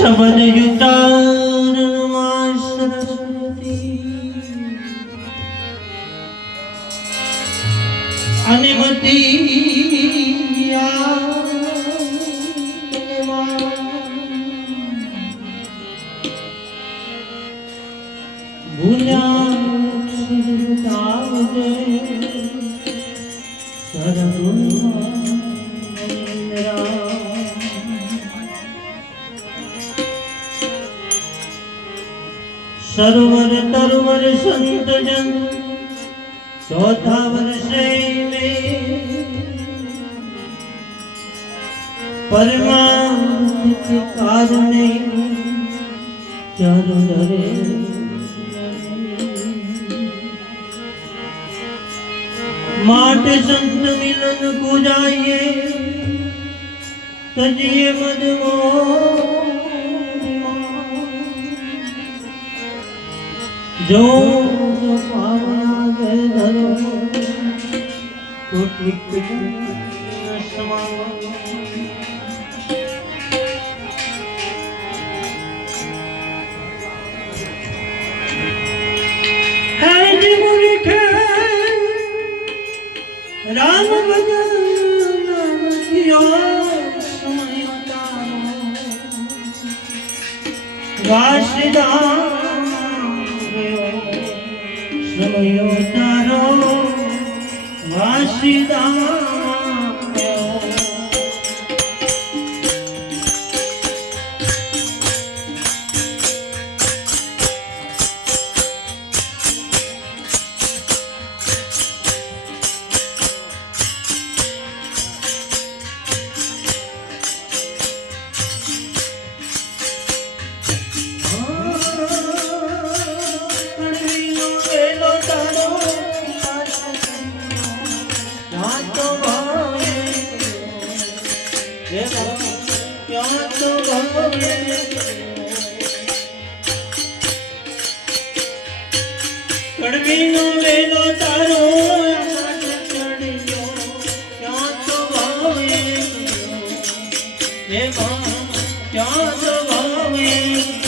શબ્દ યુતારમાં અને બધી ભૂલ્યા સરમ સરોવર તરવર સંતજન ચોથા વર્ષે પરમાર્થ કારણે ચરણરે માટે સંત મિલન પૂજાઈએ તજીએ મધમો જો રામ ભજન કિયો સમય તારો વાસદાન দাম ভগবান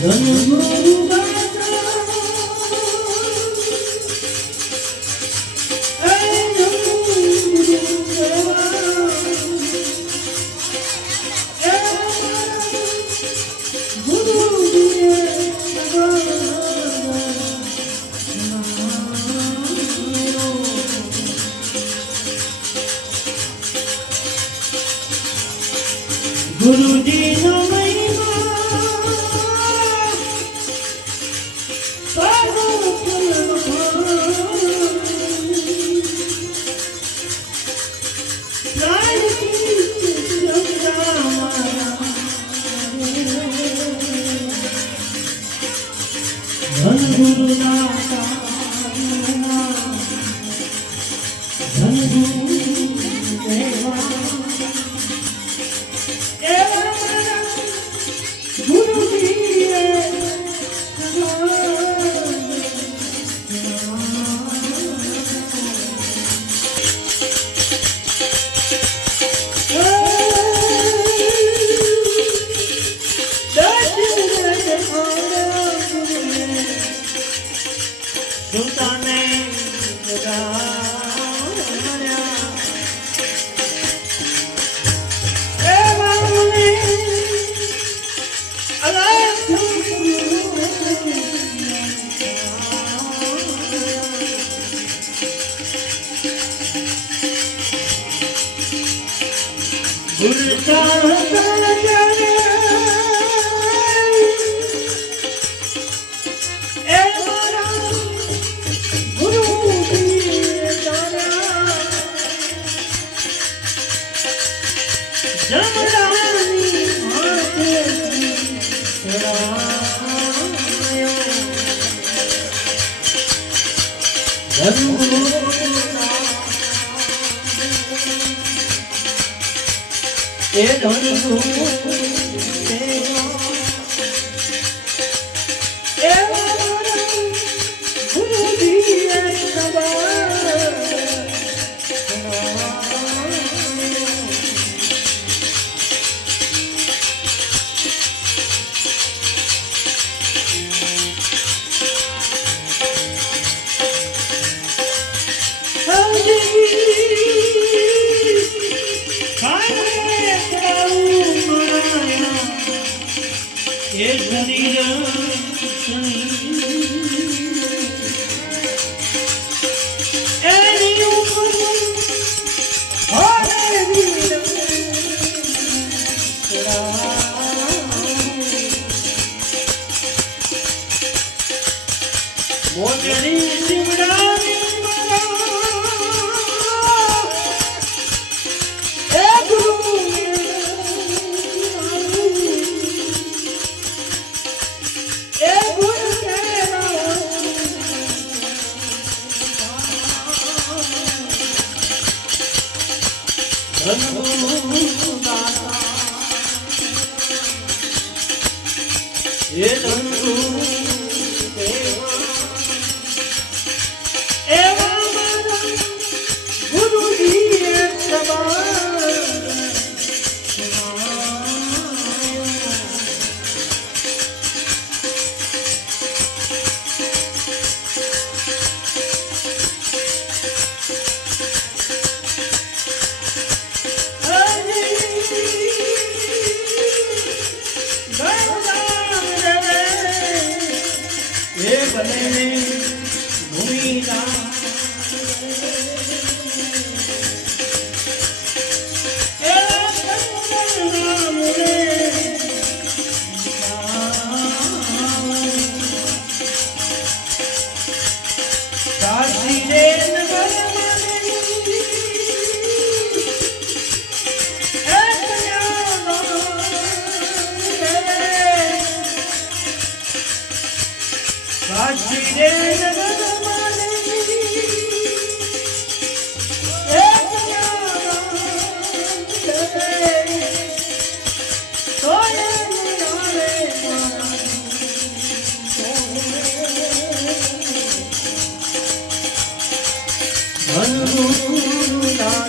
Don't you એ ಯಜ್ಞನಿರ ધનુરા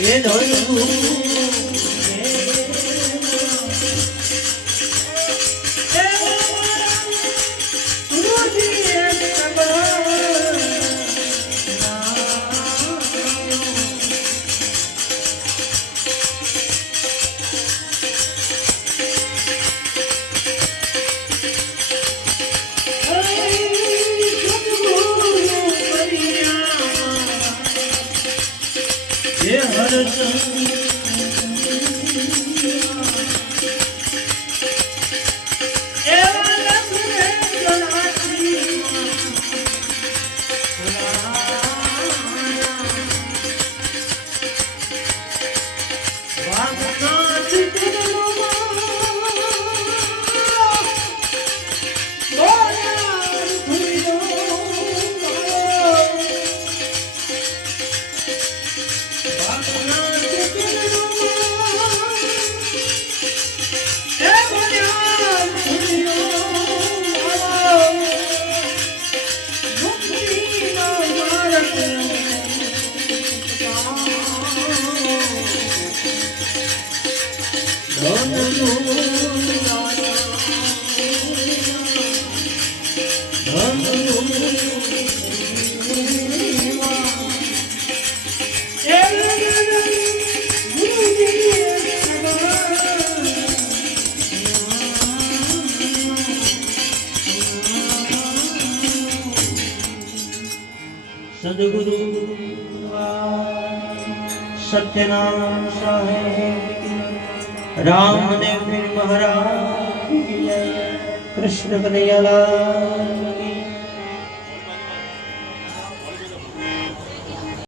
એ ધનુરા સદગુરુ સત્યનારાયણ સાહેબ રામદેવ મહારાજ કૃષ્ણ કનૈયાલાલ